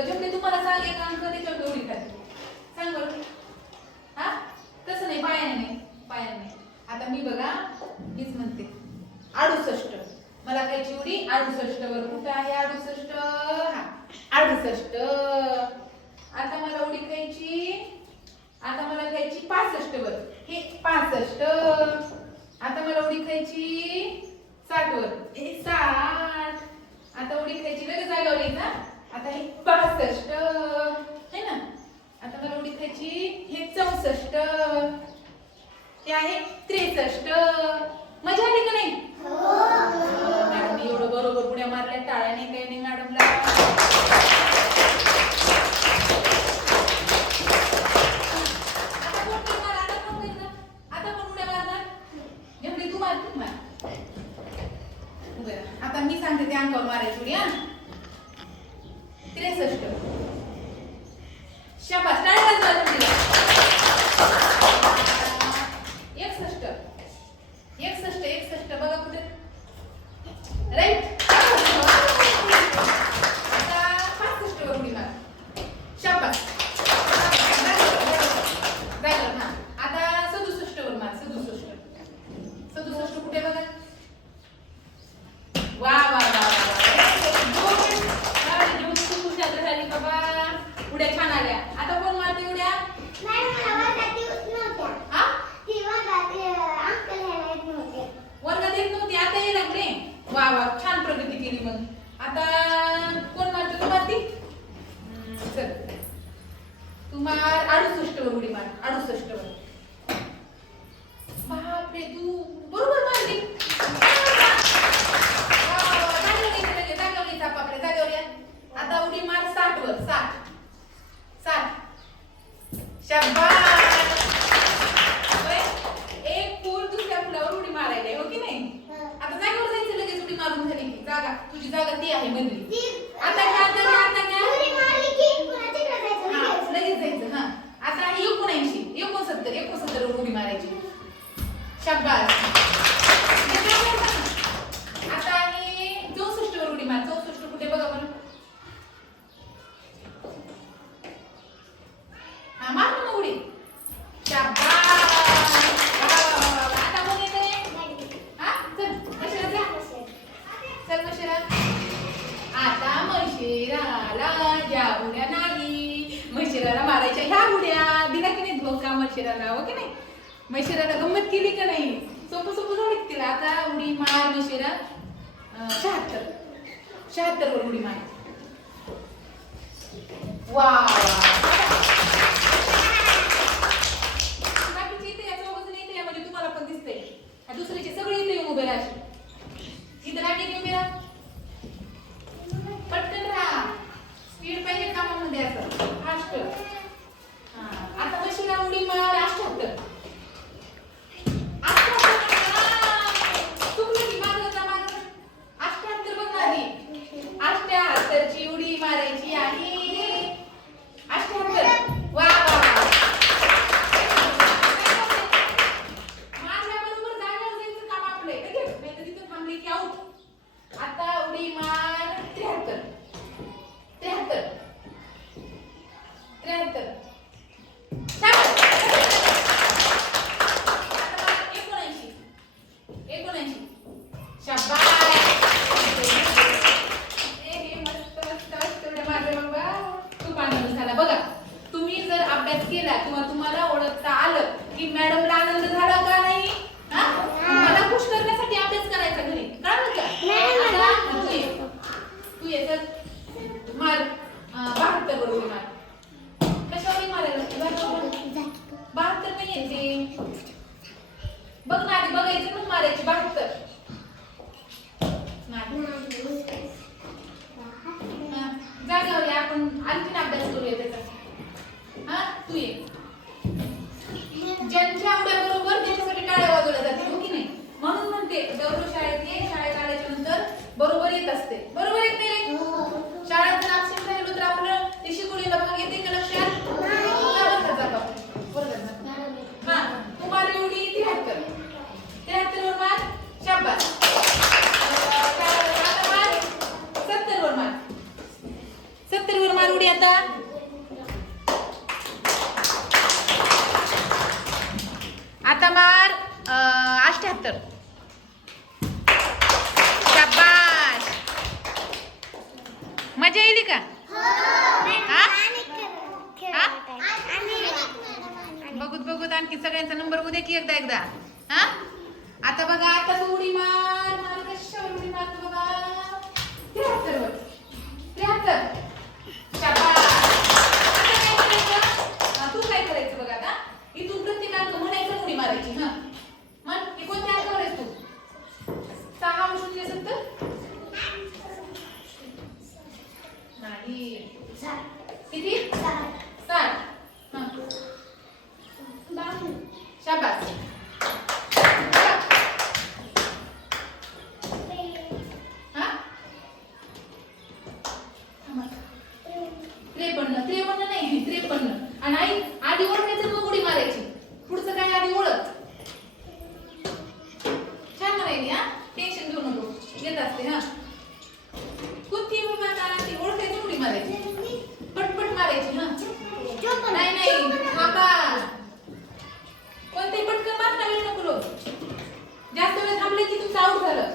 झोपले तुम्हाला सांग एक अंक त्याच्यावर दोन्ही खाते सांग बरं. हा? तसं नाही पायाने नाही पायाने नाही. आता मी बघा मीच म्हणते. अडुसष्ट. मला काय चिवडी अडुसष्ट वर कुठं आहे अडुसष्ट? हा. अडुसष्ट. आता मला उडी खायची आता मला खायची पासष्ट वर हे पासष्ट. आता मला उडी खायची साठ वर हे साठ. आता उडी खायची लगेच जागा ना आता हे पासष्ट आहे ना? आता मला उडी खायची. हे चौसष्ट. हे आहे त्रेसष्ट. मजा आली का नाही? हो. मॅडम एवढं बरोबर उड्या मारल्या टाळ्या नाही काही नाही मॅडमला. आता मी सांगते ते अंगावर मारायची उडी हा. त्रेसष्ट. शाबास काय टाळ्या शाबास आता चौसष्ट उडी मार. चौसष्ट कुठे बघा उडी हा चल जा आता नाही मारायच्या ह्या उड्या दिला की नाही धोका मशिराला हो की नाही मैशिराला गंमत केली का नाही? सोपं सोपं सोडित केलं आता उडी मार मैशिरा. शहात्तर शहात्तर. वर उडी मार. वा आता मार अष्ट्याहत्तर शाबाश मजा येईल का? बघूत बघूत आणखी सगळ्यांचा नंबर उद्या की एकदा एकदा? हा? आता बघा आता उडी मार येत असते कुत्ती कुठे माता ती ओळखायची उडी मारायची. पटपट मारायची हा. नाही नाही थांबा. कोणते पटकन मारता वेळ नको जास्त वेळ थांबले की तुमचं आऊट झालं.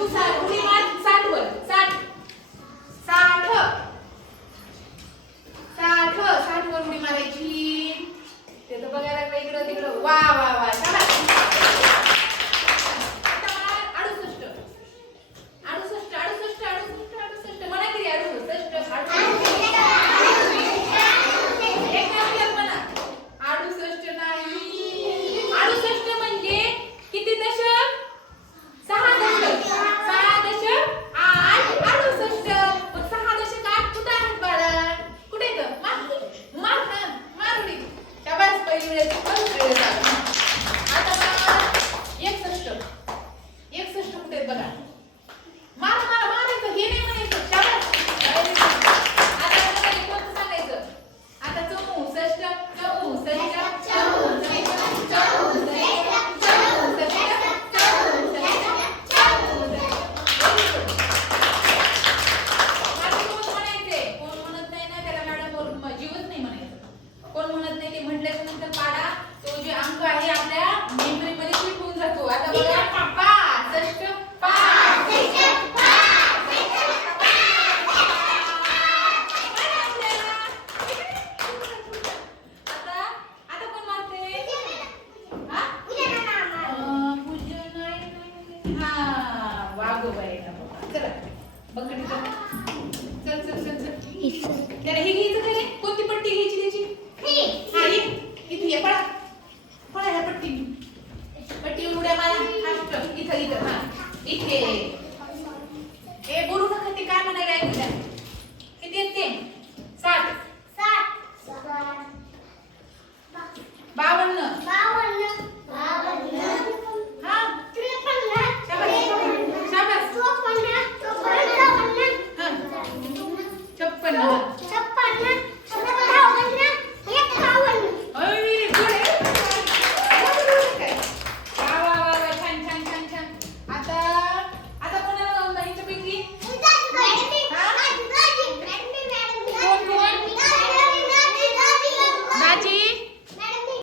Acusaram. इथे ए बोलू नका ते काय म्हणायला ऐकू द्या किती आहेत ते? साठ. बावन्न. हा. शाबास. शाबास. हा छप्पन्न हा.